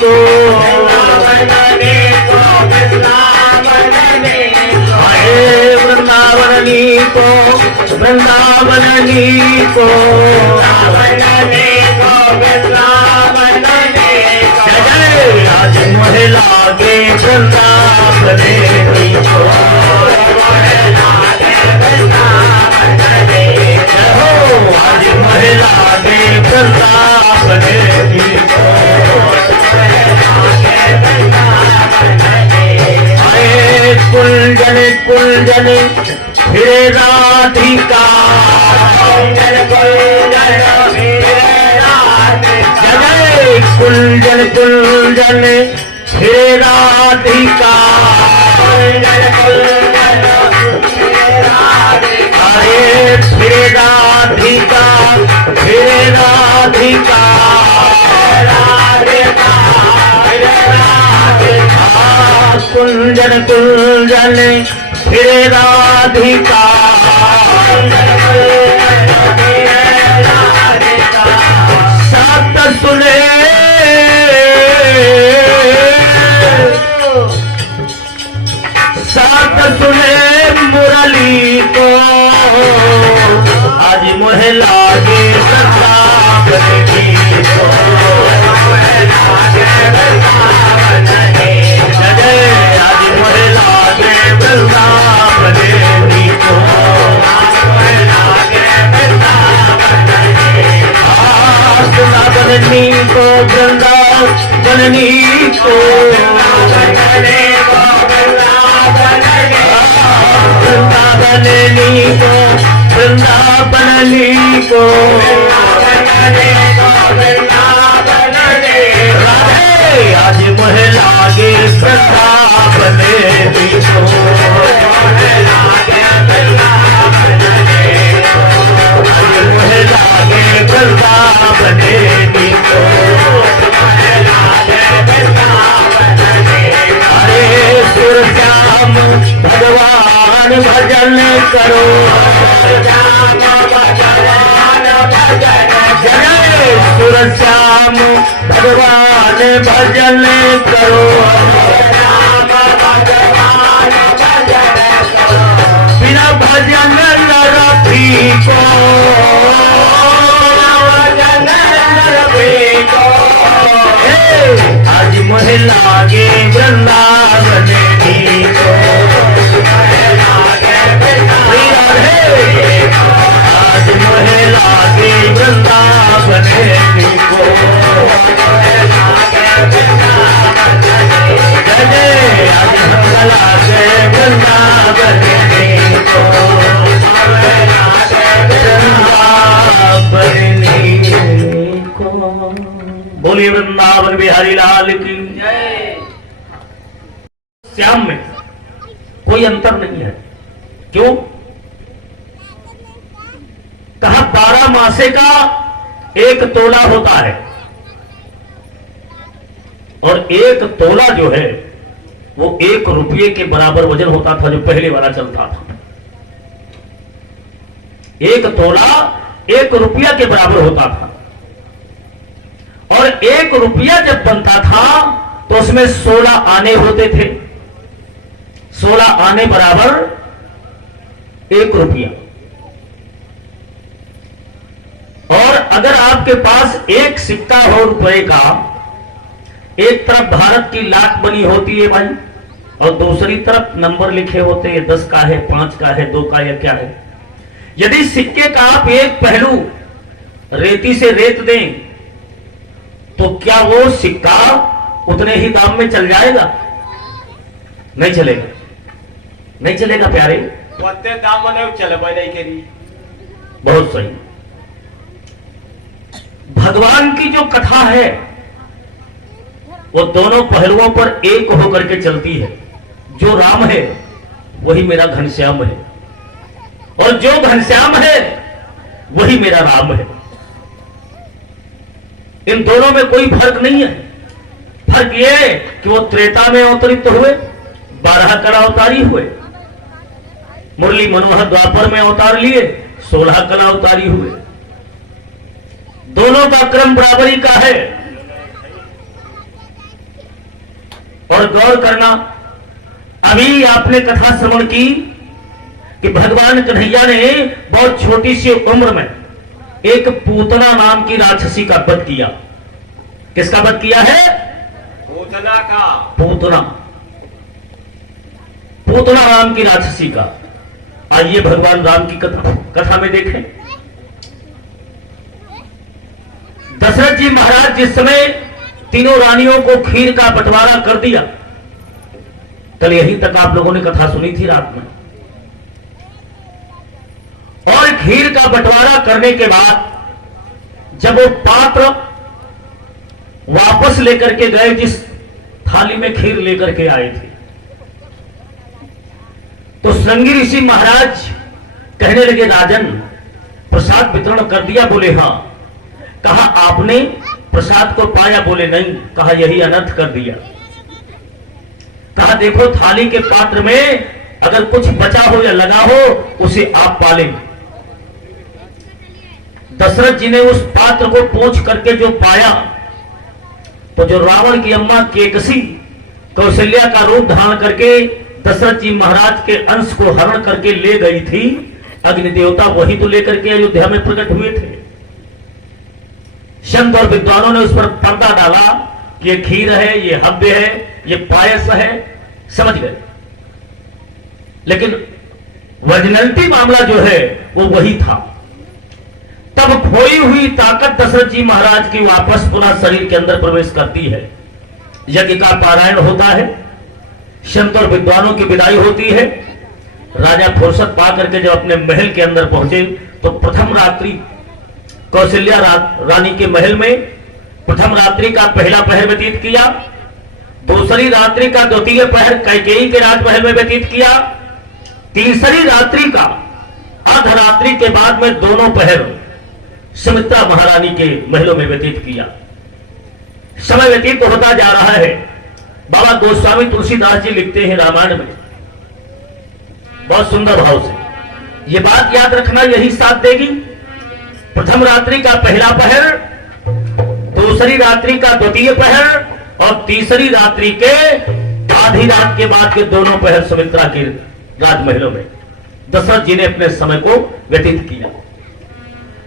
को, वृंदावनी को, वृंदावनी को, आज मोहे लागे वृंदावनी को, आज मोहे लागे वृंदावनी को, कुंजन कुंजन फिरे राधिका, कुंजन कुंजन फिरे राधिका, अरे फिरे राधिका, फिरे राधिका, कुंजन कुंजन फिरे राधिका, सत सुने सत सुने मुरली को, आज मोहे लागे वृंदावनी को, आज मोहे लागे वृंदावनी को, वृंदावनी को, वृंदावनी को, वृंदावनी को, वृंदावनी को, आज मोहे लागे वृंदावनी को, आज मोहे लागे वृंदावनी को, अरे सुरश्याम भगवान भजन करो, सुरश्याम भगवान भजन करो, बिना भजन नरपी को, आज मोहे लागे वृंदावनी को, आज मोहे लागे वृंदावनी को, आज हमको लागे वृंदावनी को, वृंदावनी को। बोलिए वृंदावन बिहारी लाल की जय। श्याम में कोई अंतर नहीं है। क्यों? कहा 12 मासे का एक तोला होता है, और एक तोला जो है वो 1 रुपये के बराबर वजन होता था, जो पहले वाला चलता था। 1 तोला 1 रुपया के बराबर होता था, और 1 रुपया जब बनता था तो उसमें 16 आने होते थे। 16 आने बराबर 1 रुपया। और अगर आपके पास एक सिक्का हो रुपए का, एक तरफ भारत की लाख बनी होती है भाई, और दूसरी तरफ नंबर लिखे होते हैं, 10 का है, 5 का है, 2 का या क्या है। यदि सिक्के का आप एक पहलू रेती से रेत दें तो क्या वो सिक्का उतने ही दाम में चल जाएगा? नहीं चलेगा, नहीं चलेगा प्यारे। दाम चले नहीं करी। बहुत सही। भगवान की जो कथा है वो दोनों पहलुओं पर एक होकर के चलती है। जो राम है वही मेरा घनश्याम है, और जो घनश्याम है वही मेरा राम है। इन दोनों में कोई फर्क नहीं है। फर्क यह है कि वो त्रेता में अवतरित हुए, 12 कला अवतारी हुए। मुरली मनोहर द्वापर में अवतार लिए, 16 कला अवतारी हुए। दोनों का क्रम बराबरी का है। और गौर करना, अभी आपने कथा श्रवण की कि भगवान कन्हैया ने बहुत छोटी सी उम्र में एक पूतना नाम की राक्षसी का वध किया। किसका वध किया है? पूतना का। पूतना, पूतना नाम की राक्षसी का। आइए भगवान राम की कथा में देखें। दशरथ जी महाराज जिस समय तीनों रानियों को खीर का बंटवारा कर दिया, कल यहीं तक आप लोगों ने कथा सुनी थी रात में, और खीर का बंटवारा करने के बाद जब वो पात्र वापस लेकर के गए, जिस थाली में खीर लेकर के आए थे, तो श्रृंगी ऋषि महाराज कहने लगे, राजन प्रसाद वितरण कर दिया? बोले हां। कहा आपने प्रसाद को पाया? बोले नहीं। कहा यही अनर्थ कर दिया। कहा देखो थाली के पात्र में अगर कुछ बचा हो या लगा हो उसे आप पालें। दशरथ जी ने उस पात्र को पोंछ करके जो पाया, तो जो रावण की अम्मा केकसी कौशल्या का रूप धारण करके दशरथ जी महाराज के अंश को हरण करके ले गई थी, अग्नि देवता वही तो लेकर के अयोध्या में प्रकट हुए थे। संत और विद्वानों ने उस पर पर्दा डाला कि ये खीर है, ये हव्य है, ये पायस है, समझ गए। लेकिन वजनंती मामला जो है वो वही था। तब खोई हुई ताकत दशरथ जी महाराज की वापस पुनः शरीर के अंदर प्रवेश करती है। यज्ञ का पारायण होता है, संत और विद्वानों की विदाई होती है। राजा फुर्सत पा करके जब अपने महल के अंदर पहुंचे, तो प्रथम रात्रि कौशल्या रानी के महल में प्रथम रात्रि का पहला पहर व्यतीत किया, दूसरी रात्रि का द्वितीय पहर कैकेयी के राजमहल में व्यतीत किया, तीसरी रात्रि का अर्धरात्रि के बाद में दोनों पहर सुमित्रा महारानी के महलों में व्यतीत किया। समय व्यतीत होता जा रहा है। बाबा गोस्वामी तुलसीदास जी लिखते हैं रामायण में बहुत सुंदर भाव से, ये बात याद रखना, यही साथ देगी। प्रथम रात्रि का पहला पहर, दूसरी रात्रि का द्वितीय पहर, और तीसरी रात्रि के आधी रात के बाद के दोनों पहर सुमित्रा के राजमहलों में दशरथ जी ने अपने समय को व्यतीत किया।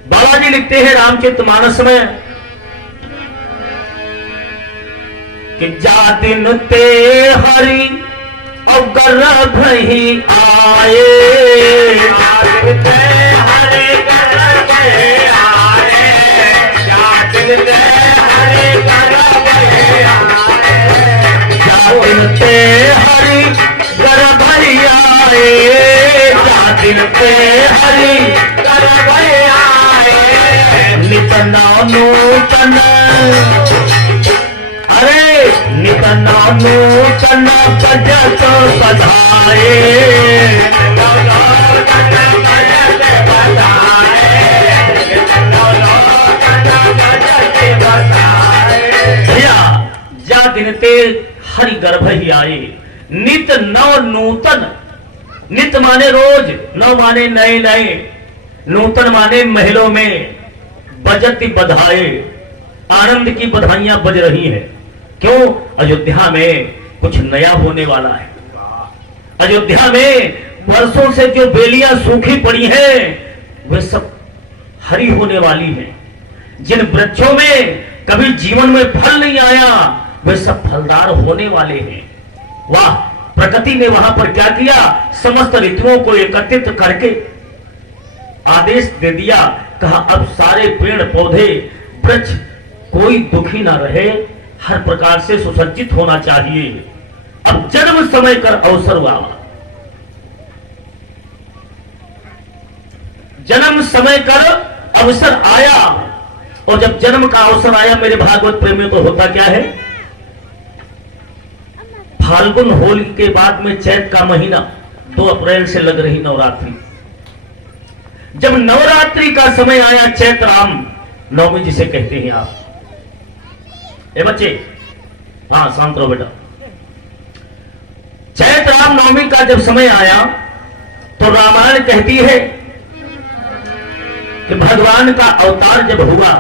बालाजी लिखते हैं रामचरितमानस में कि जा दिन ते हरि और गर्भ ही आए, ते हरि गर्भ ही आए, दिन ते हरि गर्भ ही आए, नित नूतन, अरे नित नूतन बजत बधाए, जा दिन ते हरि गर्भ ही आए, नित नव नूतन, नित माने रोज, नव माने नए नए, नूतन माने महलों में बजती बधाए, आनंद की बधाइयां बज रही हैं। क्यों? अयोध्या में कुछ नया होने वाला है। अयोध्या में वर्षों से जो बेलियां सूखी पड़ी हैं वे सब हरी होने वाली हैं। जिन वृक्षों में कभी जीवन में फल नहीं आया वे सब फलदार होने वाले हैं। वाह, प्रकृति ने वहां पर क्या किया, समस्त ऋतुओं को एकत्रित करके आदेश दे दिया, कहा अब सारे पेड़ पौधे वृक्ष कोई दुखी ना रहे, हर प्रकार से सुसज्जित होना चाहिए। अब जन्म समय कर अवसर हुआ, जन्म समय कर अवसर आया, और जब जन्म का अवसर आया मेरे भागवत प्रेमियों तो होता क्या है, फाल्गुन होली के बाद में चैत का महीना 2 अप्रैल से लग रही नवरात्रि, जब नवरात्रि का समय आया, चैत राम नवमी जिसे कहते हैं आप, ए बच्चे, हाँ शांत रहो बेटा, चैत राम नवमी का जब समय आया तो रामायण कहती है कि भगवान का अवतार जब हुआ,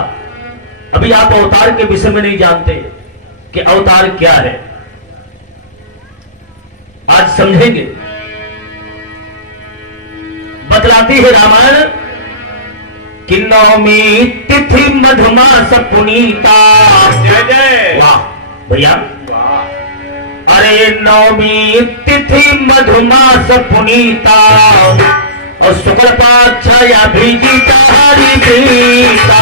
अभी आप अवतार के विषय में नहीं जानते कि अवतार क्या है, बात समझेंगे। बतलाती है रामायण कि नवमी तिथि मधुमास पुनीता। जय जय। वाह भैया, वाह। अरे नवमी तिथि मधुमास पुनीता और शुक्ल पाक्षया भीजिता हरि प्रीता।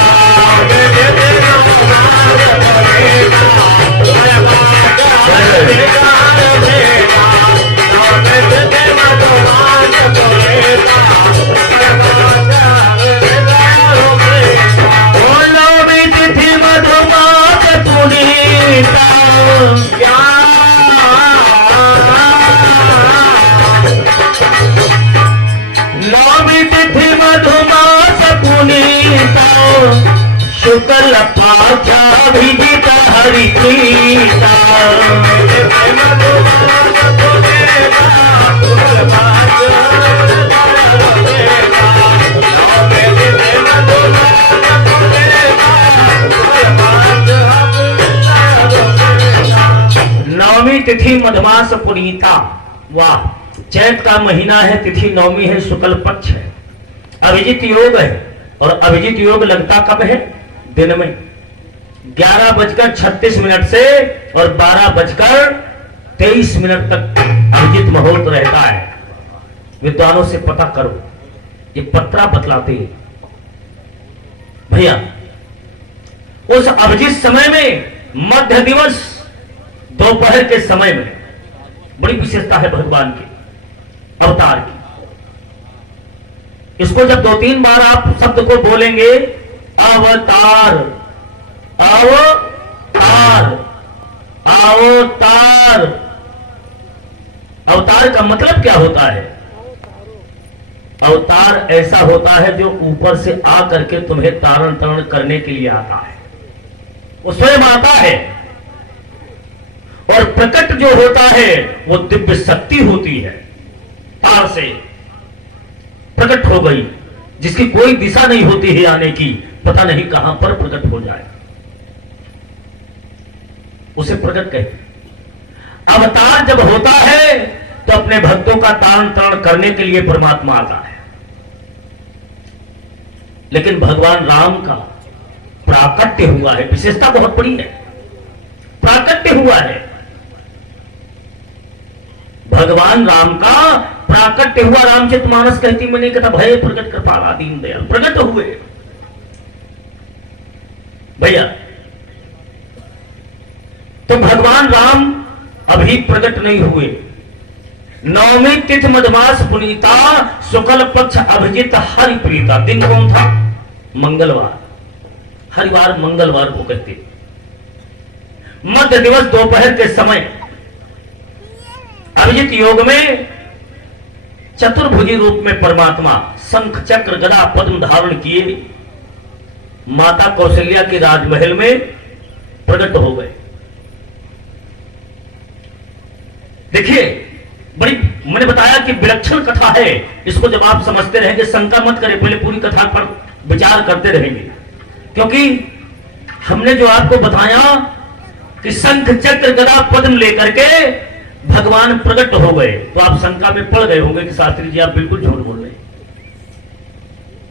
नवमी तिथि मधुमास पुनीता। नवमी तिथि मधुमास पुनीता शुक्ल पाक्षाभिजिता हरि प्रीता। नवमी तिथि मधुमास पुनीता। वाह, चैत का महीना है, तिथि नवमी है, शुक्ल पक्ष है, अभिजित योग है। और अभिजित योग लगता कब है? दिन में 11:36 से और 12:23 तक अभिजित मुहूर्त रहता है। विद्वानों से पता करो, ये पत्रा बतलाते हैं भैया। उस अभिजित समय में मध्य दिवस दोपहर के समय में बड़ी विशेषता है भगवान की अवतार की। इसको जब 2-3 बार आप शब्द को बोलेंगे, अवतार अवतार अवतार। अवतार का मतलब क्या होता है? अवतार ऐसा होता है जो ऊपर से आ करके तुम्हें तारण तरण करने के लिए आता है, वो स्वयं आता है। और प्रकट जो होता है वो दिव्य शक्ति होती है, तार से प्रकट हो गई, जिसकी कोई दिशा नहीं होती है आने की, पता नहीं कहां पर प्रकट हो जाए, उसे प्रकट कहते हैं। अवतार जब होता है तो अपने भक्तों का तारण तरण करने के लिए परमात्मा आता है। लेकिन भगवान राम का प्राकट्य हुआ है, विशेषता बहुत बड़ी है, प्राकट्य हुआ है। भगवान राम का प्राकट्य हुआ। रामचरितमानस कहती मैंने कथा भय प्रकट कृपाला दीन दयाल, प्रकट हुए भैया। तो भगवान राम अभी प्रकट नहीं हुए। नवमी तिथि मधुमास पुनीता शुक्ल पक्ष अभिजित हरि प्रीता। दिन कौन था? मंगलवार, हरिवार मंगलवार को कहते। मध्य दिवस दोपहर के समय अभिजित योग में चतुर्भुजी रूप में परमात्मा शंख चक्र गदा पद्म धारण किए माता कौशल्या के राजमहल में प्रकट हो गए। देखिए, बड़ी मैंने बताया कि विलक्षण कथा है। इसको जब आप समझते रहेंगे, शंका मत करें, पहले पूरी कथा पर विचार करते रहेंगे, क्योंकि हमने जो आपको बताया कि शंख चक्र गदा पद्म लेकर के भगवान प्रकट हो गए, तो आप शंका में पड़ गए होंगे कि शास्त्री जी आप बिल्कुल झूठ बोल रहे हैं।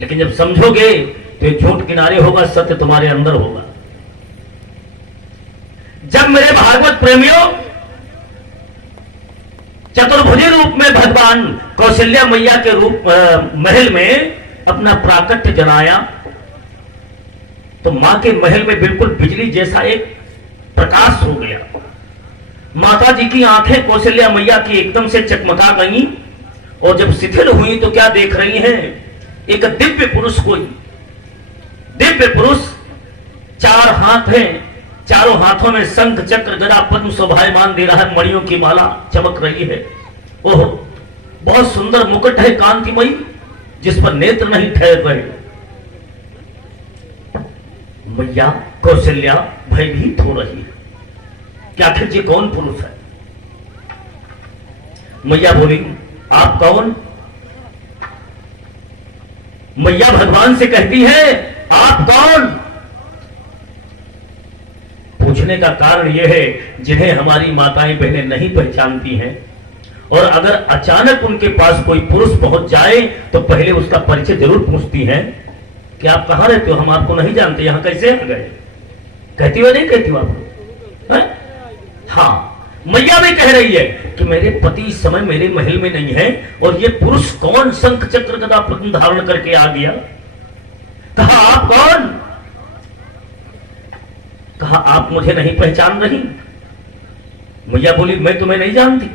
लेकिन जब समझोगे तो ये झूठ किनारे होगा, सत्य तुम्हारे अंदर होगा। जब मेरे भागवत प्रेमियों चतुर्भुजी रूप में भगवान कौशल्या मैया के रूप महल में अपना प्राकट्य जलाया, तो मां के महल में बिल्कुल बिजली जैसा एक प्रकाश हो गया। माता जी की आंखें कौशल्या मैया की एकदम से चकमका गईं, और जब शिथिल हुई तो क्या देख रही हैं? एक दिव्य पुरुष, कोई दिव्य पुरुष, 4 हाथ हैं, चारों हाथों में शंख चक्र गदा पद्म शोभायमान दे रहा है, मणियों की माला चमक रही है। ओह, बहुत सुंदर मुकुट है कांतिमयी, जिस पर नेत्र नहीं ठहर रहे। मैया कौशल्या भयभीत हो रही है कि आखिर ये कौन पुरुष है। मैया बोली, आप कौन? मैया भगवान से कहती है, आप कौन? पूछने का कारण यह है, जिन्हें हमारी माताएं बहनें नहीं पहचानती हैं, और अगर अचानक उनके पास कोई पुरुष पहुंच जाए तो पहले उसका परिचय जरूर पूछती हैं कि आप कहां रहते हो, हम आपको नहीं जानते, यहां कैसे आ गए। कहती हो नहीं कहती हो आप? हाँ, मैया भी कह रही है कि मेरे पति इस समय मेरे महल में नहीं है और ये पुरुष कौन शंख चक्र गदा पद्म धारण करके आ गया। कहा आप कौन? कहा आप मुझे नहीं पहचान रही। मैया बोली मैं तुम्हें नहीं जानती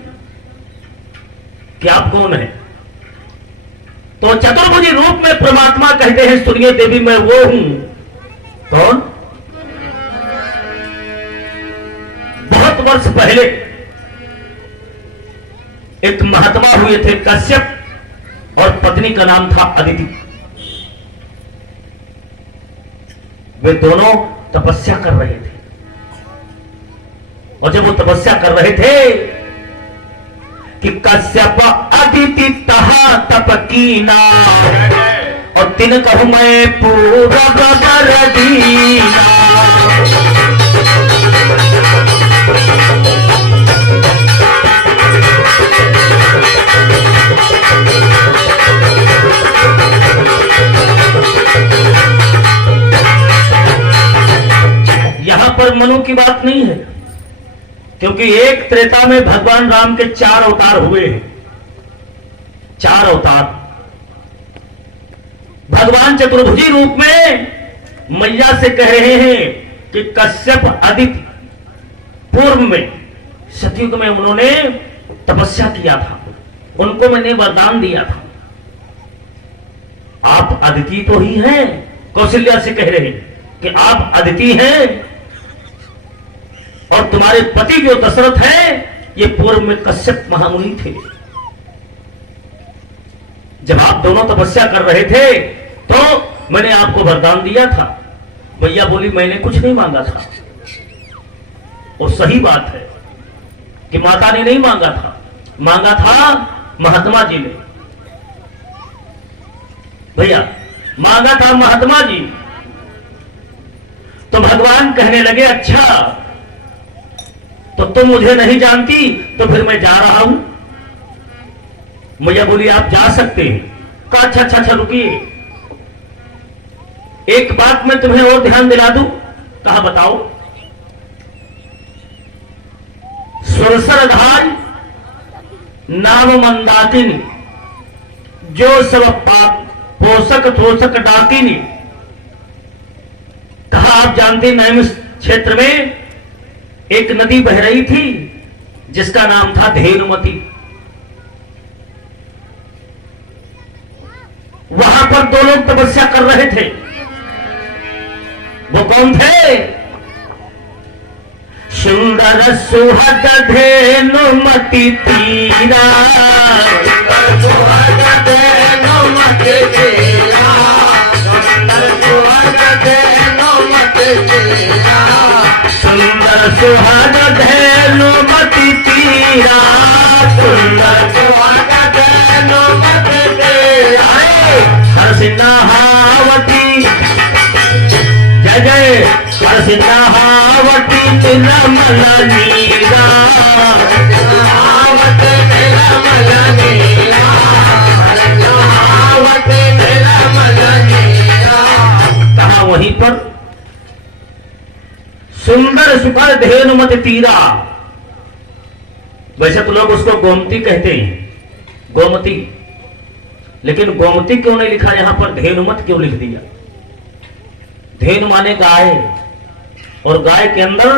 कि आप कौन है। तो चतुर्भुजी रूप में परमात्मा कहते हैं सुनिए देवी मैं वो हूं। कौन? बहुत वर्ष पहले एक महात्मा हुए थे कश्यप और पत्नी का नाम था अदिति। वे दोनों तपस्या कर रहे थे और जब वो तपस्या कर रहे थे कि कश्यप अदिति तहा तप कीना और तिन कहूं मैं पूरा बरदीना। यहां पर मनु की बात नहीं है, क्योंकि एक त्रेता में भगवान राम के 4 अवतार हुए हैं। 4 अवतार भगवान चतुर्भुजी रूप में मैया से कह रहे हैं कि कश्यप आदित्य पूर्व में सतयुग में उन्होंने तपस्या किया था, उनको मैंने वरदान दिया था। आप अदिति तो ही हैं। कौशल्या से कह रहे हैं कि आप अदिति हैं और तुम्हारे पति जो दशरथ है ये पूर्व में कश्यप महामुनि थे। जब आप दोनों तपस्या कर रहे थे तो मैंने आपको वरदान दिया था। भैया बोली मैंने कुछ नहीं मांगा था। और सही बात है कि माता ने नहीं मांगा था, मांगा था महात्मा जी ने। भैया मांगा था महात्मा जी। तो भगवान कहने लगे अच्छा तो तुम मुझे नहीं जानती तो फिर मैं जा रहा हूं। मैया बोली आप जा सकते हैं। कहा अच्छा अच्छा अच्छा रुकिए, एक बात मैं तुम्हें और ध्यान दिला दूं। कहा बताओ। सुरसरधार नाम मंदाकिनी जो सब पाप पोषक तोषक डाकिनी। कहा आप जानते नैम क्षेत्र में एक नदी बह रही थी जिसका नाम था धेनुमती। वहां पर 2 लोग तपस्या कर रहे थे। वो कौन थे? सुंदर सुहद धेनुमती तीरा, सुहद धेनुमती तीरा, सुंदर सुहद धेनुमती तीरा, सुंदर सुहद धेनुमती तीरा, सुंदर सुहद धेनुमती तीरा। हरसिन्हावती जय जय हरसिन्हावती तिलमल नीरा, हरसिन्हावती तिलमल नीरा, हरसिन्हावती तिलमल नीरा। कहा वहीं पर सुंदर सुकर धेनुमती तीरा। वैसे तो लोग उसको गोमती कहते हैं, गोमती, लेकिन गोमती क्यों नहीं लिखा यहां पर, धेनुमत क्यों लिख दिया? धेनु माने गाय और गाय के अंदर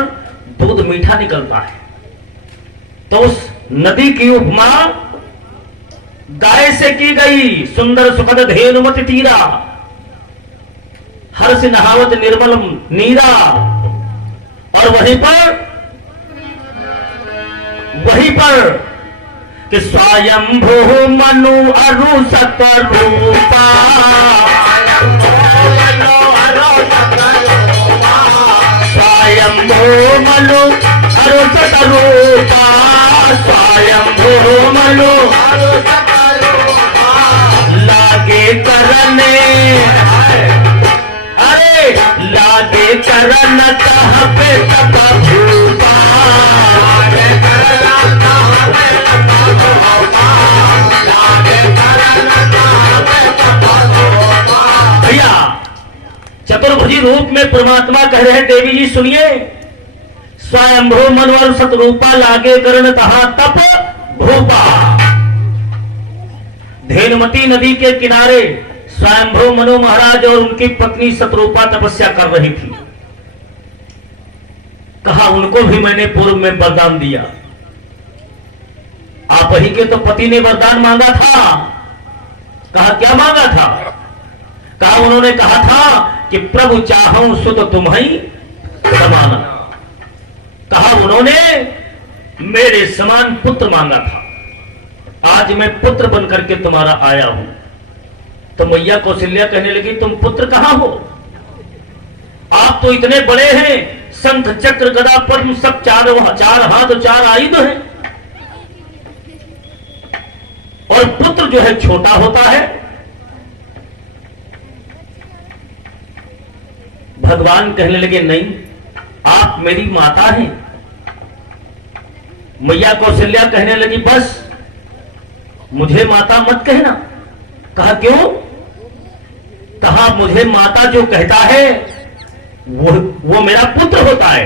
दूध मीठा निकलता है। तो उस नदी की उपमा गाय से की गई। सुंदर सुखद धेनुमती तीरा, हर्ष नहावत निर्मल नीरा। और वहीं पर कि स्वयंभू मनु अरु सतरूपा, स्वयंभू मनु अरु सतरूपा, स्वयंभू मनु लागे करने, अरे लागे करन तह पे तप भूपा, लागे करन तह पे तप भूपा, कह रहे हैं, देवी जी सुनिए, स्वयंभू मनवर सतरूपा लागे करण कहा तप भूपा। धेनुमती नदी के किनारे स्वयंभू मनु महाराज और उनकी पत्नी सतरूपा तपस्या कर रही थी। कहा उनको भी मैंने पूर्व में वरदान दिया। आप ही के तो पति ने वरदान मांगा था। कहा क्या मांगा था? कहा उन्होंने कहा था कि प्रभु चाहूं सुत तुम्हीं समाना। कहा उन्होंने मेरे समान पुत्र मांगा था। आज मैं पुत्र बनकर के तुम्हारा आया हूं। तो मैया कौशल्या कहने लगी तुम पुत्र कहां हो? आप तो इतने बड़े हैं, शंख चक्र गदा पद्म सब चार हाथ और 4 आयुध हैं, और पुत्र जो है छोटा होता है। भगवान कहने लगे नहीं, आप मेरी माता हैं। मैया कौशल्या कहने लगी बस मुझे माता मत कहना। कहा क्यों? कहा मुझे माता जो कहता है वो मेरा पुत्र होता है,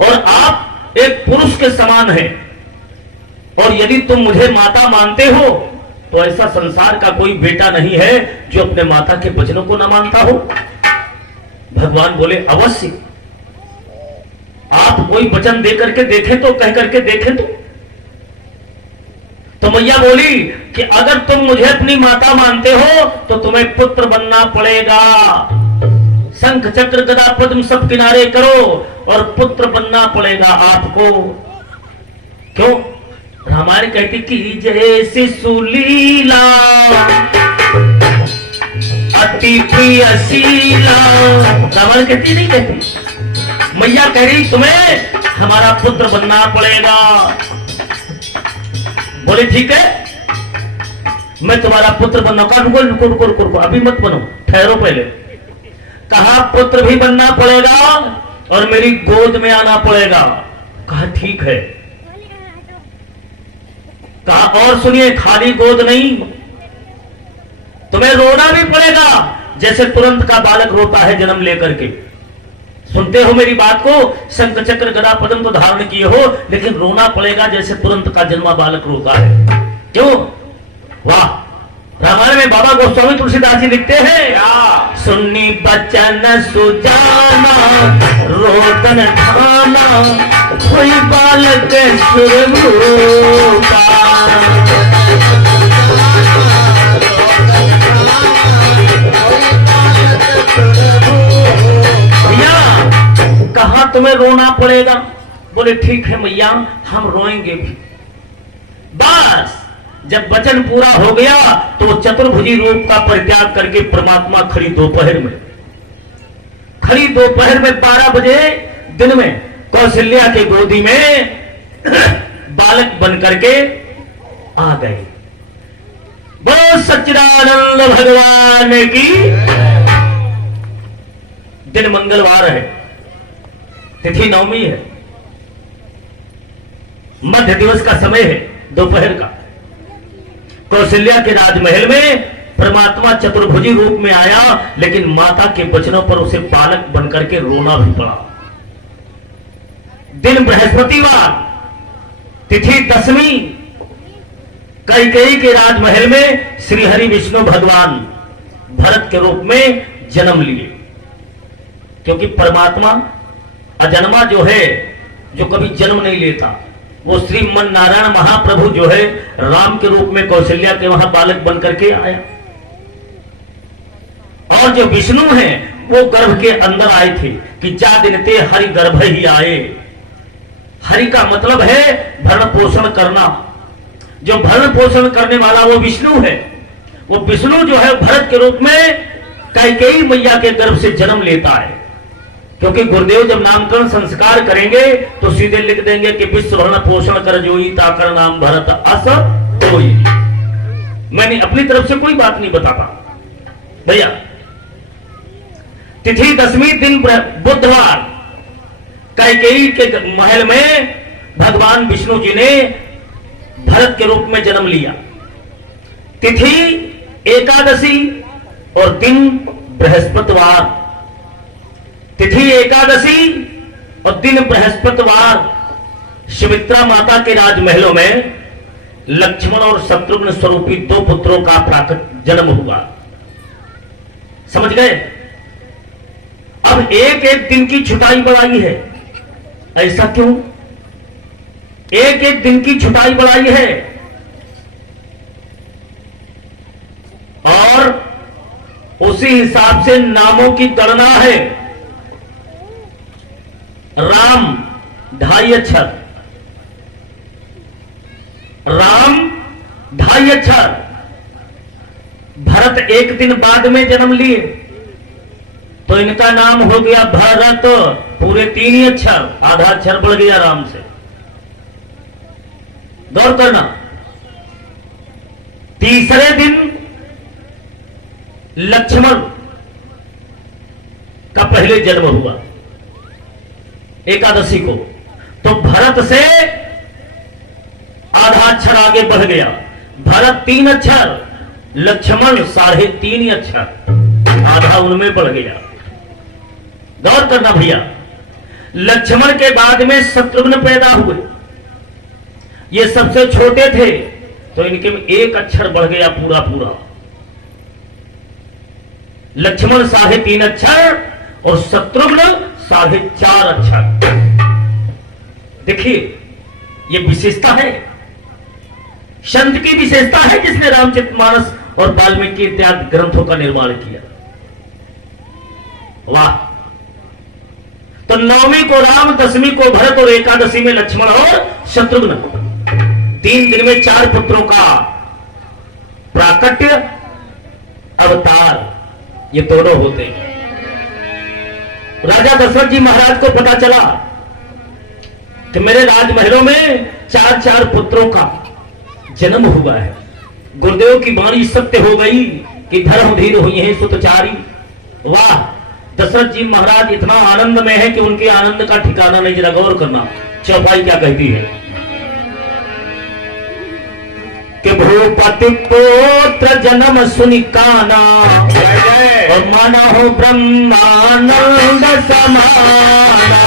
और आप एक पुरुष के समान हैं, और यदि तुम मुझे माता मानते हो तो ऐसा संसार का कोई बेटा नहीं है जो अपने माता के वचनों को न मानता हो। भगवान बोले अवश्य, आप कोई वचन दे करके देखें तो, कह करके देखें तो मैया बोली कि अगर तुम मुझे अपनी माता मानते हो तो तुम्हें पुत्र बनना पड़ेगा। शंख चक्र गदा पद्म सब किनारे करो और पुत्र बनना पड़ेगा आपको। क्यों? रामायण कहती कि जैसी सुलीला अति प्रियशीला। रामायण कहती नहीं कहती, मैया कह रही तुम्हें हमारा पुत्र बनना पड़ेगा। बोले ठीक है, मैं तुम्हारा पुत्र बनना। कहा रुको रुको रुको रुको रुको, अभी मत बनो, ठहरो पहले। कहा पुत्र भी बनना पड़ेगा और मेरी गोद में आना पड़ेगा। कहा ठीक है। कहा और सुनिए, खाली गोद नहीं, तुम्हें रोना भी पड़ेगा जैसे तुरंत का बालक रोता है जन्म लेकर के। सुनते हो मेरी बात को? शंख चक्र गदा पद्म तो धारण किए हो, लेकिन रोना पड़ेगा जैसे तुरंत का जन्मा बालक रोता है। क्यों? वाह! रामायण में बाबा गोस्वामी तुलसीदास जी लिखते हैं, सुन्नी बचन सुजाना रोदन खाना कोई बालक सुरभूपा। कहा तुम्हें रोना पड़ेगा। बोले ठीक है मैया, हम रोएंगे भी। बस जब वचन पूरा हो गया तो चतुर्भुजी रूप का परित्याग करके परमात्मा खड़ी दोपहर में 12 बजे दिन में कौशल्या के गोदी में बालक बन करके आ गए। बोलो सच्चिदानंद भगवान की। दिन मंगलवार है, तिथि नवमी है, मध्य दिवस का समय है, दोपहर का। कौशल्या के राजमहल में परमात्मा चतुर्भुजी रूप में आया, लेकिन माता के वचनों पर उसे बालक बनकर के रोना भी पड़ा। दिन बृहस्पतिवार, तिथि 10वीं। कैकेयी के राजमहल में श्री हरि विष्णु भगवान भरत के रूप में जन्म लिए, क्योंकि परमात्मा अजन्मा जो है, जो कभी जन्म नहीं लेता, वो श्री मन नारायण महाप्रभु जो है राम के रूप में कौशल्या के वहां बालक बनकर के आया। और जो विष्णु हैं वो गर्भ के अंदर आए थे कि जा दिन ते हरि गर्भ ही आए। हरि का मतलब है भरण पोषण करना। जो भरण पोषण करने वाला वो विष्णु है। वो विष्णु जो है भरत के रूप में कैकेयी मैया के गर्भ से जन्म लेता है। क्योंकि गुरुदेव जब नामकरण संस्कार करेंगे तो सीधे लिख देंगे कि विश्व भरण पोषण कर जोई ताकर नाम भरत अस होई। मैंने अपनी तरफ से कोई बात नहीं बताता भैया। तिथि 10वीं दिन बुधवार, कैकेयी के महल में भगवान विष्णु जी ने भरत के रूप में जन्म लिया। तिथि एकादशी और दिन बृहस्पतिवार। तिथि एकादशी और दिन बृहस्पतिवार सुमित्रा माता के राजमहलों में लक्ष्मण और शत्रुघ्न स्वरूपी दो पुत्रों का प्राकट जन्म हुआ। समझ गए? अब एक एक दिन की छुटाई बढ़ाई है। ऐसा क्यों? एक एक दिन की छुटाई बढ़ाई है और उसी हिसाब से नामों की गणना है। राम 2.5 अक्षर, राम 2.5 अक्षर। भरत एक दिन बाद में जन्म लिए तो इनका नाम हो गया भरत, पूरे 3 ही अक्षर, आधा अक्षर बढ़ गया राम से। गौर करना, तीसरे दिन लक्ष्मण का पहले जन्म हुआ एकादशी को, तो भरत से आधा अक्षर आगे बढ़ गया। भरत 3 अक्षर, लक्ष्मण 3.5 अक्षर, आधा उनमें बढ़ गया। गौर करना भैया, लक्ष्मण के बाद में शत्रुघ्न पैदा हुए। ये सबसे छोटे थे तो इनके में 1 अक्षर बढ़ गया पूरा पूरा। लक्ष्मण 3.5 अक्षर और शत्रुघ्न 4.5 अक्षर। देखिए, ये विशेषता है, संत की विशेषता है जिसने रामचरितमानस और वाल्मीकि इत्यादि ग्रंथों का निर्माण किया। वाह! तो नवमी को राम, दशमी को भरत और एकादशी में लक्ष्मण और शत्रुघ्न, 3 दिन में 4 पुत्रों का प्राकट्य, अवतार, ये दोनों होते हैं। राजा दशरथ जी महाराज को पता चला कि मेरे राजमहलों में 4 पुत्रों का जन्म हुआ है। गुरुदेव की वाणी सत्य हो गई कि धर्म धीर हुई है सुतचारी। वाह! दशरथ जी महाराज इतना आनंद में है कि उनके आनंद का ठिकाना नहीं। जरा गौर करना, चौपाई क्या कहती है कि भूपति पुत्र जन्म सुनि काना और माना हो ब्रह्मानंद समाना।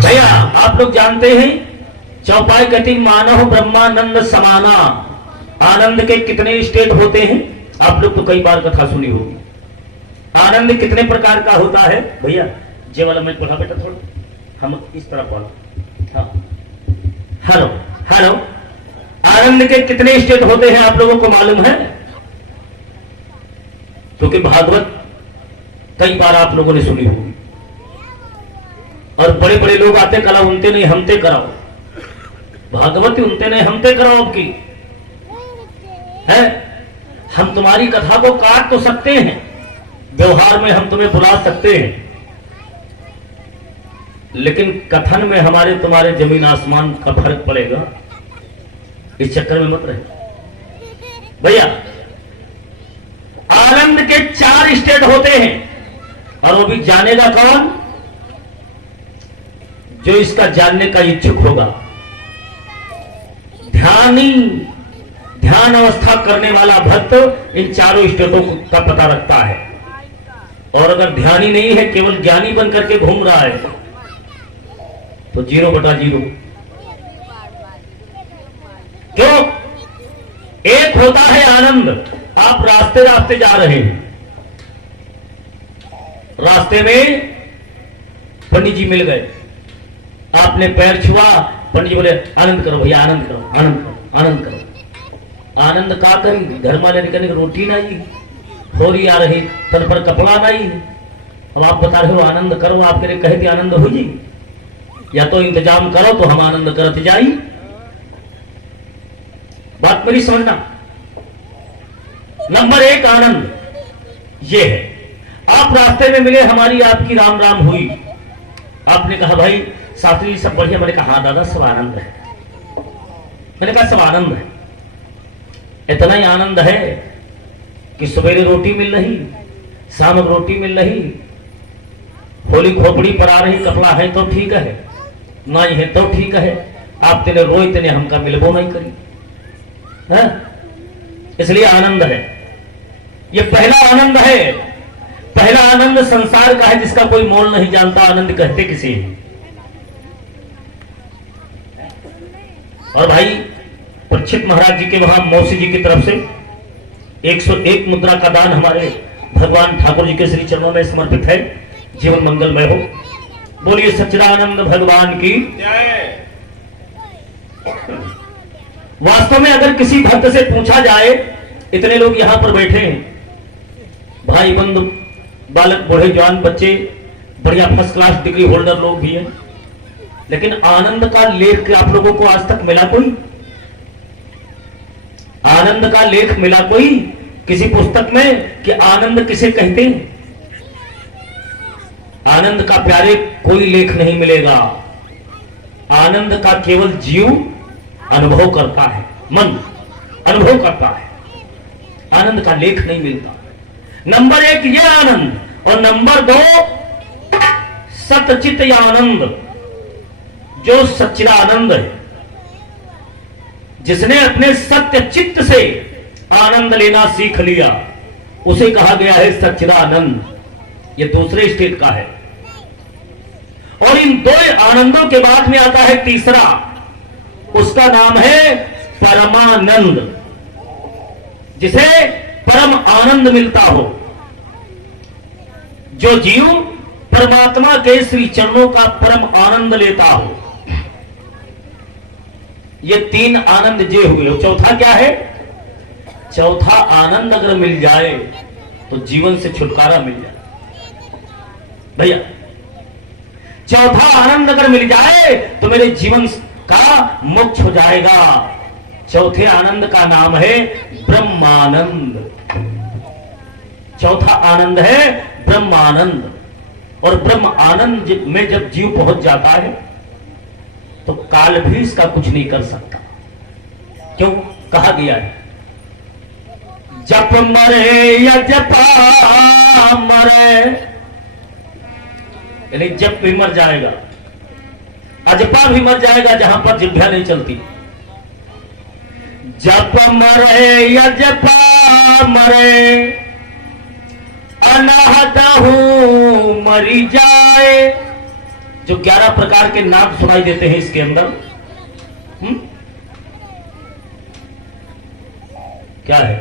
भैया आप लोग जानते हैं चौपाई कहती मानव ब्रह्मानंद समाना। आनंद के कितने स्टेट होते हैं? आप लोग तो कई बार कथा सुनी होगी। आनंद कितने प्रकार का होता है भैया? जे वाला मैं पढ़ा बेटा, थोड़ा हम इस तरह पढ़ा। हाँ, हेलो हेलो, आनंद के कितने स्टेट होते हैं आप लोगों को मालूम है? क्योंकि भागवत कई बार आप लोगों ने सुनी होगी और बड़े बड़े लोग आते कला उनते नहीं हमते कराओ, भागवती उनते नहीं हमते कराओ। अब की है, हम तुम्हारी कथा को काट तो सकते हैं, व्यवहार में हम तुम्हें बुला सकते हैं, लेकिन कथन में हमारे तुम्हारे जमीन आसमान का फर्क पड़ेगा। इस चक्कर में मत रहे भैया। आनंद के 4 स्टेट होते हैं और वो भी जानेगा कौन? जो इसका जानने का इच्छुक होगा। ध्यान अवस्था करने वाला भक्त इन 4 स्टेटों का पता रखता है। और अगर ध्यानी नहीं है, केवल ज्ञानी बन करके घूम रहा है, तो 0/0। क्यों? एक होता है आनंद। आप रास्ते रास्ते जा रहे हैं, रास्ते में पंडित जी मिल गए, आपने पैर छुआ, पंडित जी बोले आनंद करो भैया, आनंद करो, आनंद करो, आनंद करो। आनंद का करी? घर वाले निकलने की रोटी नहीं, होरी आ रही, तन पर कपड़ा नहीं। अब आप बता रहे हो आनंद करो, आपके लिए कहते आनंद हो जी, या तो इंतजाम करो तो हम आनंद करते जाई। बात मेरी समझना। नंबर 1 आनंद ये है। आप रास्ते में मिले, हमारी आपकी राम राम हुई, आपने कहा भाई शास्त्री जी सब बढ़िया। मैंने कहा हाँ दादा सब आनंद है। मैंने कहा सब आनंद है। इतना ही आनंद है कि सवेरे रोटी मिल रही, शाम को रोटी मिल रही, होली खोपड़ी पर आ रही कपड़ा है तो ठीक है, नहीं है तो ठीक है, आप तेने रोई तेने हमका मिलबो नहीं करी है? इसलिए आनंद है, ये पहला आनंद है, पहला आनंद संसार का है जिसका कोई मोल नहीं जानता। आनंद कहते किसी। और भाई परीक्षित महाराज जी के वहां मौसी जी की तरफ से 101 मुद्रा का दान हमारे भगवान ठाकुर जी के श्री चरणों में समर्पित है। जीवन मंगलमय हो। बोलिए सच्चिदानंद भगवान की जय। वास्तव में अगर किसी भक्त से पूछा जाए, इतने लोग यहां पर बैठे हैं, भाई बंधु, बालक, बूढ़े, जवान, बच्चे, बढ़िया फर्स्ट क्लास डिग्री होल्डर लोग भी हैं, लेकिन आनंद का लेख आप लोगों को आज तक मिला कोई? आनंद का लेख मिला कोई किसी पुस्तक में कि आनंद किसे कहते हैं? आनंद का प्यारे कोई लेख नहीं मिलेगा। आनंद का केवल जीव अनुभव करता है, मन अनुभव करता है, आनंद का लेख नहीं मिलता। नंबर 1 ये आनंद, और नंबर 2 सतचित आनंद, जो सच्चिदानंद है, जिसने अपने सत्य चित्त से आनंद लेना सीख लिया, उसे कहा गया है सच्चिदानंद। ये दूसरे स्टेट का है। और इन 2 आनंदों के बाद में आता है तीसरा, उसका नाम है परमानंद, जिसे परम आनंद मिलता हो। जो जीव परमात्मा के श्री चरणों का परम आनंद लेता हो। ये 3 आनंद जे हुए। चौथा क्या है? चौथा आनंद अगर मिल जाए तो जीवन से छुटकारा मिल जाए। भैया, चौथा आनंद अगर मिल जाए तो मेरे जीवन का मोक्ष हो जाएगा। चौथे आनंद का नाम है ब्रह्मानंद। चौथा आनंद है ब्रह्मानंद। और ब्रह्म आनंद में जब जीव पहुंच जाता है तो काल भी इसका कुछ नहीं कर सकता। क्यों? कहा गया है, जप मरे या जपा मरे, यानी जप भी मर जाएगा, अजपा भी मर जाएगा, जहां पर जिह्वा नहीं चलती। जप मरे या जपा मरे, अनाहत हूं मरी जाए। जो 11 प्रकार के नाद सुनाई देते हैं इसके अंदर, क्या है?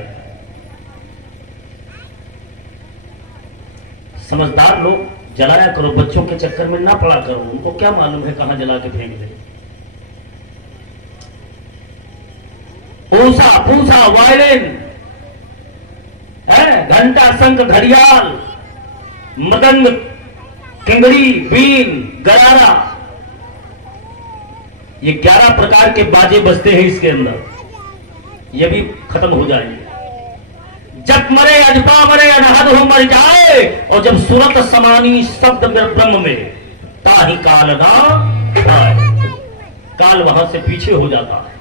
समझदार लोग जलाया करो, बच्चों के चक्कर में ना पड़ा करो, उनको क्या मालूम है कहां जला के फेंक दे। पूसा पूसा वायलिन है, घंटा, शंख, घड़ियाल, मदंग, किंगड़ी, बीन, गरारा, ये 11 प्रकार के बाजे बजते हैं इसके अंदर। ये भी खत्म हो जाएंगे। जब मरे अजपा मरे, अनहद हो मर जाए। और जब सूरत समानी शब्द ब्रह्म में ताही काल ना आए, काल वहां से पीछे हो जाता है।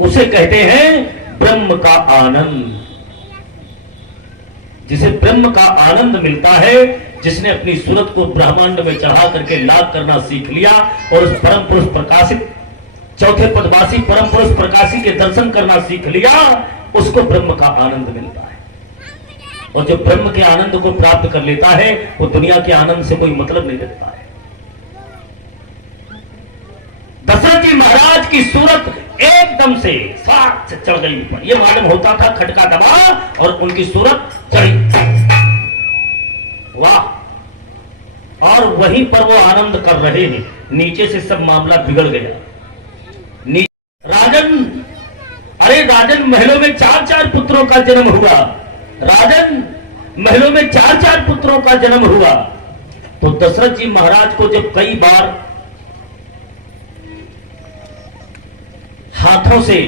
उसे कहते हैं ब्रह्म का आनंद। जिसे ब्रह्म का आनंद मिलता है, जिसने अपनी सूरत को ब्रह्मांड में चढ़ा करके लाभ करना सीख लिया और उस परम पुरुष प्रकाशित चौथे पदवासी परम पुरुष प्रकाशी के दर्शन करना सीख लिया, उसको ब्रह्म का आनंद मिलता है। और जो ब्रह्म के आनंद को प्राप्त कर लेता है, वो दुनिया के आनंद से कोई मतलब नहीं रखता है। दशरथ जी महाराज की सूरत एकदम से साथ से चढ़ गई ऊपर। ये मालूम होता था खटका दबा और उनकी सूरत चढ़ी। वाह! और वहीं पर वो आनंद कर रहे हैं, नीचे से सब मामला बिगड़ गया। राजन, अरे राजन महलों में 4-4 पुत्रों का जन्म हुआ। राजन महलों में 4-4 पुत्रों का जन्म हुआ। तो दशरथ जी महाराज को जब कई बार हाथों से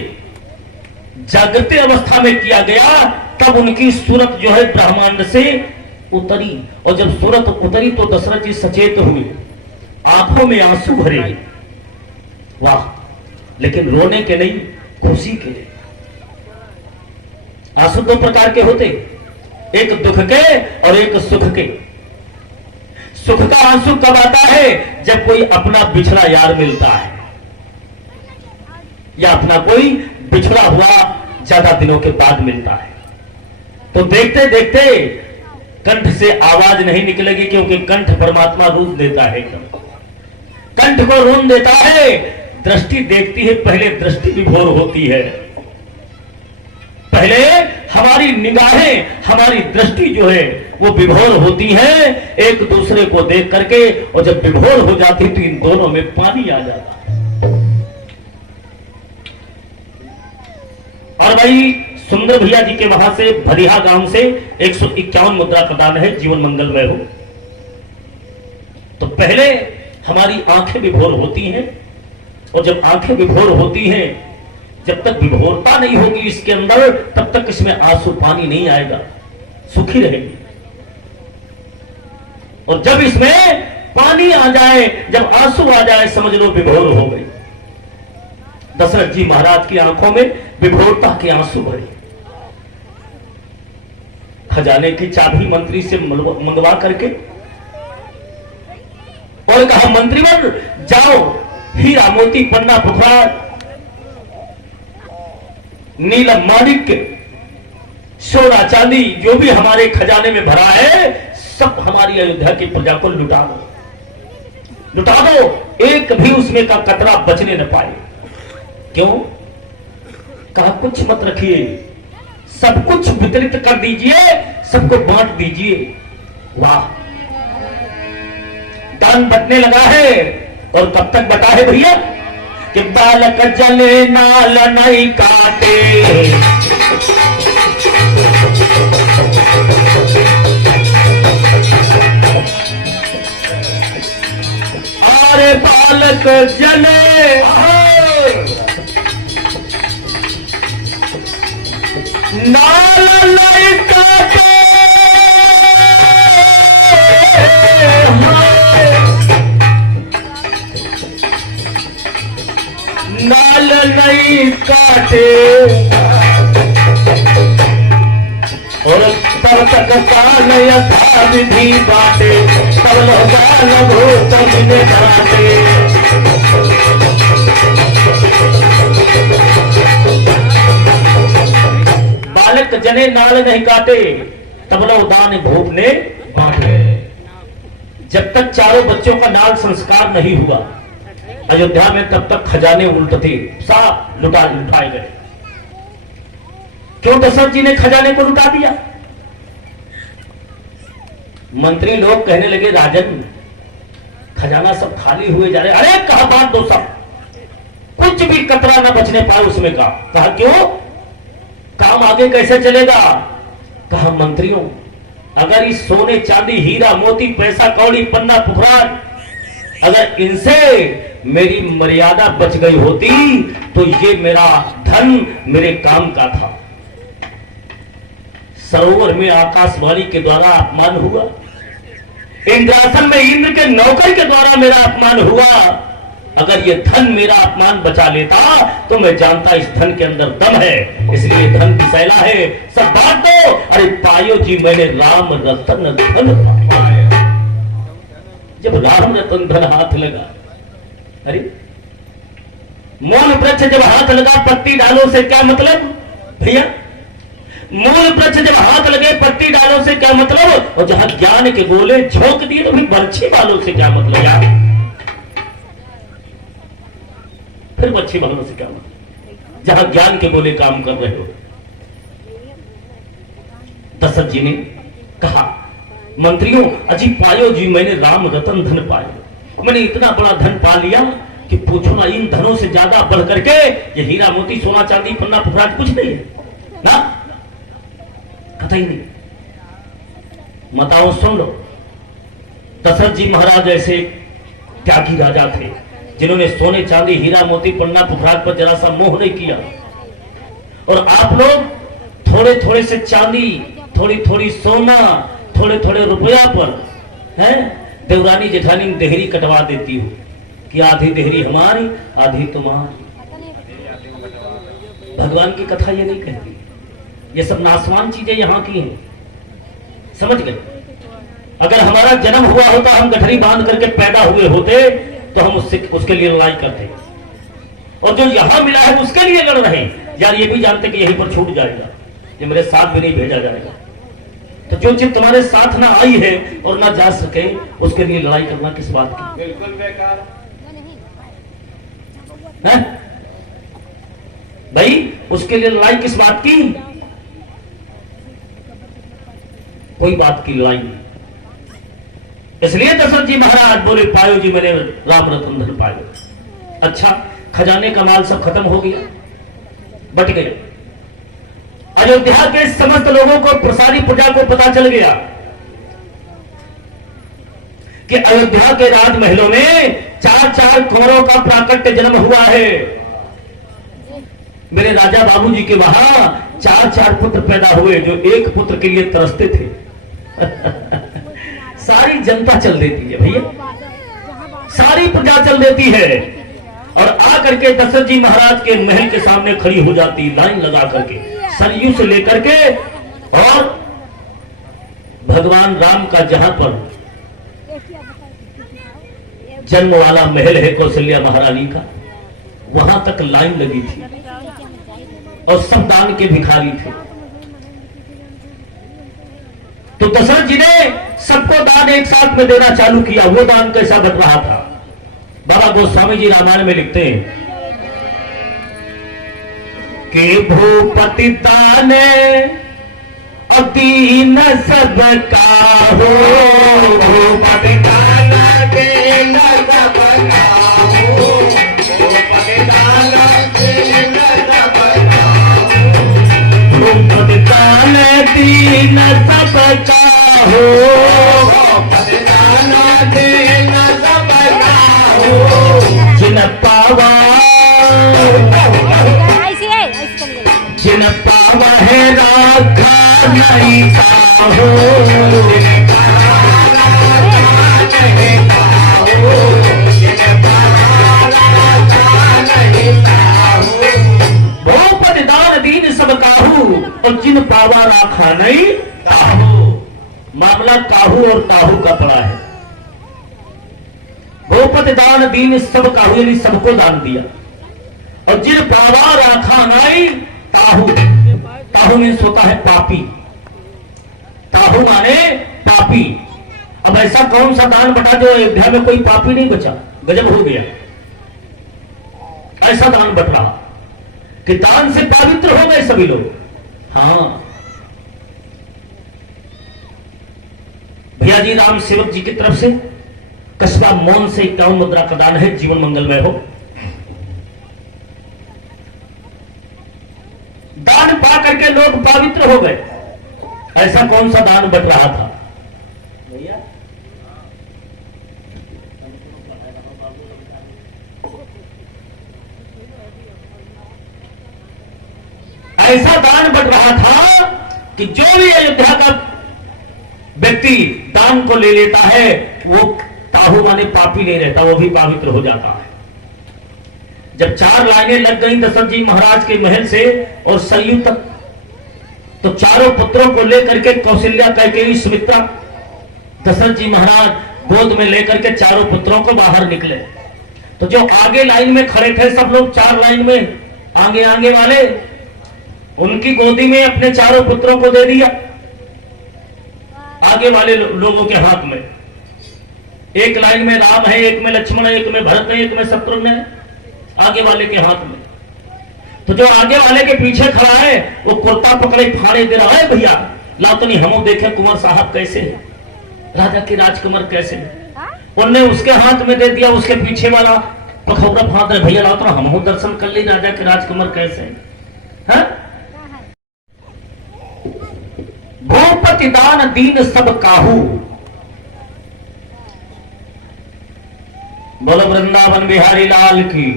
जागृत अवस्था में किया गया, तब उनकी सूरत जो है ब्रह्मांड से उतरी। और जब सूरत उतरी तो दशरथ जी सचेत हुए, आंखों में आंसू भरे। वाह! लेकिन रोने के नहीं, खुशी के लिए। आंसू 2 प्रकार के होते, एक दुख के और एक सुख के। सुख का आंसू कब आता है? जब कोई अपना बिछड़ा यार मिलता है, या अपना कोई बिछड़ा हुआ ज्यादा दिनों के बाद मिलता है। तो देखते देखते कंठ से आवाज नहीं निकलेगी, क्योंकि कंठ परमात्मा रूप देता है, एकदम कंठ को रोन देता है। दृष्टि देखती है, पहले दृष्टि विभोर होती है, पहले हमारी निगाहें, हमारी दृष्टि जो है वो विभोर होती है एक दूसरे को देख करके, और जब विभोर हो जाती तो इन दोनों में पानी आ जाता। और भाई सुंदर भैया जी के वहां से भरिया गांव से 151 मुद्रा प्रदान है, जीवन मंगलमय हो। तो पहले हमारी आंखें विभोर होती हैं, और जब आंखें विभोर होती हैं, जब तक विभोरता नहीं होगी इसके अंदर, तब तक इसमें आंसू पानी नहीं आएगा, सुखी रहेगी। और जब इसमें पानी आ जाए, जब आंसू आ जाए, समझ लो विभोर हो गई। दशरथ जी महाराज की आंखों में विभोरता के आंसू भरे। खजाने की चाबी मंत्री से मंगवा करके और कहा, मंत्रीवर जाओ, हीरा मोती पन्ना पुखराज नीलम माणिक्य सोना चांदी जो भी हमारे खजाने में भरा है, सब हमारी अयोध्या की प्रजा को लुटा दो, लुटा दो, एक भी उसमें का कतरा बचने न पाए। क्यों? कहा कुछ मत रखिए, सब कुछ वितरित कर दीजिए, सबको बांट दीजिए। वाह, दान बटने लगा है। और कब तक बटा है भैया? कि बालक जले नाल नहीं काटे, अरे बालक जले नाल नहीं काटे, नाल नहीं काटे, और तब तक काल यथा विधि बाटे, तब लोगान भूत मिले काटे। बालक जने नाल नहीं काटे, तब दान भूप ने बांटे। जब तक चारों बच्चों का नाल संस्कार नहीं हुआ अयोध्या में, तब तक खजाने उल्ट थे, साफ लुटाए गए। क्यों दशरथ जी ने खजाने को लुटा दिया? मंत्री लोग कहने लगे, राजन खजाना सब खाली हुए जा रहे। अरे कहा बात दो, सब कुछ भी कतरा ना बचने पाए उसमें का। कहा क्यों? काम आगे कैसे चलेगा? कहा मंत्रियों, अगर इस सोने चांदी हीरा मोती पैसा कौड़ी पन्ना पुखराज, अगर इनसे मेरी मर्यादा बच गई होती तो ये मेरा धन मेरे काम का था। सरोवर में आकाशवाणी के द्वारा अपमान हुआ, इंद्रासन में इंद्र के नौकर के द्वारा मेरा अपमान हुआ। अगर ये धन मेरा अपमान बचा लेता तो मैं जानता इस धन के अंदर दम है, इसलिए धन की सैला है, सब बात दो। अरे पायो जी, मैंने राम रतन धन पाया। जब राम रतन धन हाथ लगा, अरे मूल वृक्ष जब हाथ लगा पत्ती डालो से क्या मतलब भैया? मूल वृक्ष जब हाथ लगे पत्ती डालो से क्या मतलब? और जहां ज्ञान के गोले झोंक दिए तो फिर बर्छी वालों से क्या मतलब यार? फिर बर्छी वालों से क्या मतलब जहां ज्ञान के गोले काम कर रहे हो? दशरथ जी ने कहा, मंत्रियों अजी पायो जी, मैंने राम रतन धन पाया, मैंने इतना बड़ा धन पा लिया कि पूछो ना, इन धनों से ज्यादा बढ़ करके ये हीरा मोती सोना चांदी पन्ना पुखराज कुछ नहीं है ना, कतई नहीं। बताओ, सुन लो, दशरथ जी महाराज ऐसे त्यागी राजा थे जिन्होंने सोने चांदी हीरा मोती पन्ना पुखराज पर जरा सा मोह नहीं किया। और आप लोग थोड़े थोड़े से चांदी, थोड़ी थोड़ी सोना, थोड़े थोड़े रुपया पर हैं देवरानी जेठानी देहरी कटवा देती हो कि आधी देहरी हमारी आधी तुम्हारी। भगवान की कथा ये नहीं कहती, ये सब नासवान चीजें यहां की हैं, समझ गए? अगर हमारा जन्म हुआ होता, हम गठरी बांध करके पैदा हुए होते, तो हम उसके लिए लड़ाई करते। और जो यहां मिला है उसके लिए लड़ रहे यार, ये भी जानते कि यहीं पर छूट जाएगा, ये मेरे साथ भी नहीं भेजा जाएगा। तो जो चीज तुम्हारे साथ ना आई है और ना जा सके, उसके लिए लड़ाई करना किस बात की? बिल्कुल बेकार है भाई, उसके लिए लड़ाई किस बात की? कोई बात की लड़ाई नहीं। इसलिए दशरथ जी महाराज बोले, पायो जी मेरे राम रतन धन पायो। अच्छा, खजाने का माल सब खत्म हो गया, बट गए। अयोध्या के समस्त लोगों को, प्रसारी प्रजा को पता चल गया कि अयोध्या के राजमहलों में 4 कुंवरों का प्राकट्य जन्म हुआ है। मेरे राजा बाबूजी के वहां 4 पुत्र पैदा हुए, जो एक पुत्र के लिए तरसते थे। सारी जनता चल देती है भैया, सारी प्रजा चल देती है, और आकर के दशरथ जी महाराज के महल के सामने खड़ी हो जाती, लाइन लगा करके, सरयू से लेकर के, और भगवान राम का जहां पर जन्म वाला महल है कौशल्या महारानी का, वहां तक लाइन लगी थी, और सब दान के भिखारी थे। तो दशरथ जी ने सबको दान एक साथ में देना चालू किया। वो दान कैसा बट रहा था? बाबा गोस्वामी जी रामायण में लिखते हैं कि भूपति दान अदीन सबका हो, भूपति दान दीन सबका हो, भूपति दान दीन सबका हो, भूपति दान दीन सबका हो, भूपति दान दीन सबका हो, जिन पावा जिन पावा है राखा नहीं पाहो, जिन पावा नहीं पाहो, जिन पावा राखा नहीं पाहो, भूपति दान दीन सब काहू, और जिन पावा राखा नहीं काहू। मामला काहू और ताहू का पड़ा है। भूपति दान दीन सब काहू, यानी सबको दान दिया, और जिन पावा राखा नहीं ताहू। ताहू मीन्स होता है पापी, ताहू माने पापी। अब ऐसा कौन सा दान बटा जो अयोध्या में कोई पापी नहीं बचा? गजब हो गया, ऐसा दान बट रहा कि दान से पवित्र हो गए सभी लोग। हाँ भैया जी, राम सेवक जी की तरफ से कस्बा मौन से 51 मुद्रा का दान है। जीवन मंगलमय हो। दान पा करके लोग पवित्र हो गए। ऐसा कौन सा दान बट रहा था भैया? ऐसा दान बट रहा था कि जो भी अयोध्या का व्यक्ति दान को ले लेता है, वो ताहू माने पापी नहीं रहता, वो भी पवित्र हो जाता है। जब 4 लाइनें लग गई दशरथ जी महाराज के महल से और सरयू तक, तो चारों पुत्रों को लेकर के कौशल्या, कैकेयी, सुमित्रा, दशरथ जी महाराज गोद में लेकर के चारों पुत्रों को बाहर निकले। तो जो आगे लाइन में खड़े थे सब लोग, 4 लाइन में आगे आगे वाले, उनकी गोदी में अपने चारों पुत्रों को दे दिया। आगे वाले लोगों के हाथ में, एक लाइन में राम है, एक में लक्ष्मण है, एक में भरत है, एक में शत्रुघ्न है, आगे वाले के हाथ में। तो जो आगे वाले के पीछे खड़ा है वो कुर्ता पकड़े फाड़े दे रहा है, भैया लाओ तो नहीं, हमो देखे कुंवर साहब कैसे है, राजा की राजकुमार कैसे है। उनने उसके हाथ में दे दिया, उसके पीछे वाला पखौड़ा फाड़ रहे, भैया लाओ तो हमो दर्शन कर ली, राजा के राजकुमार कैसे है। भूपति दान दीन सब काहू। बोलो वृंदावन बिहारी लाल की।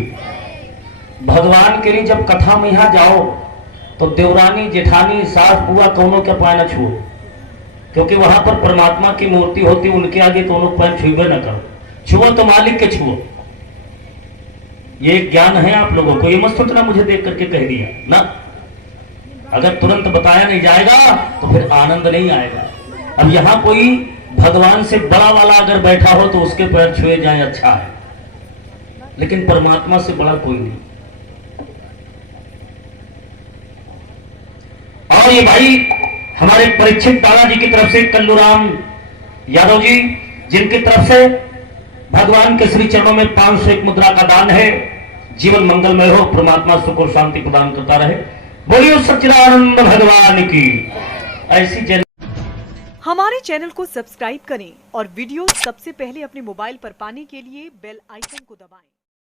भगवान के लिए जब कथा में यहां जाओ तो देवरानी, जेठानी, सास, बुआ कौनों के पैर न छुओ, क्योंकि वहां पर परमात्मा की मूर्ति होती, उनके आगे कौनों पैर छुए न करो। छुओ तो मालिक के छुओ। ये ज्ञान है आप लोगों को, ये मत सोचना मुझे देख करके कह दिया ना। अगर तुरंत बताया नहीं जाएगा तो फिर आनंद नहीं आएगा। अब यहां कोई भगवान से बड़ा वाला अगर बैठा हो तो उसके पैर छुए जाए अच्छा है, लेकिन परमात्मा से बड़ा कोई नहीं। और ये भाई हमारे परीक्षित बालाजी की तरफ से कल्लूराम यादव जी, जिनकी तरफ से भगवान के श्री चरणों में 501 मुद्रा का दान है। जीवन मंगलमय हो, परमात्मा सुख और शांति प्रदान करता रहे। बोलिए सच्चिदानंद भगवान की। ऐसी जन हमारे चैनल को सब्सक्राइब करें और वीडियो सबसे पहले अपने मोबाइल पर पाने के लिए बेल आइकन को दबाएं।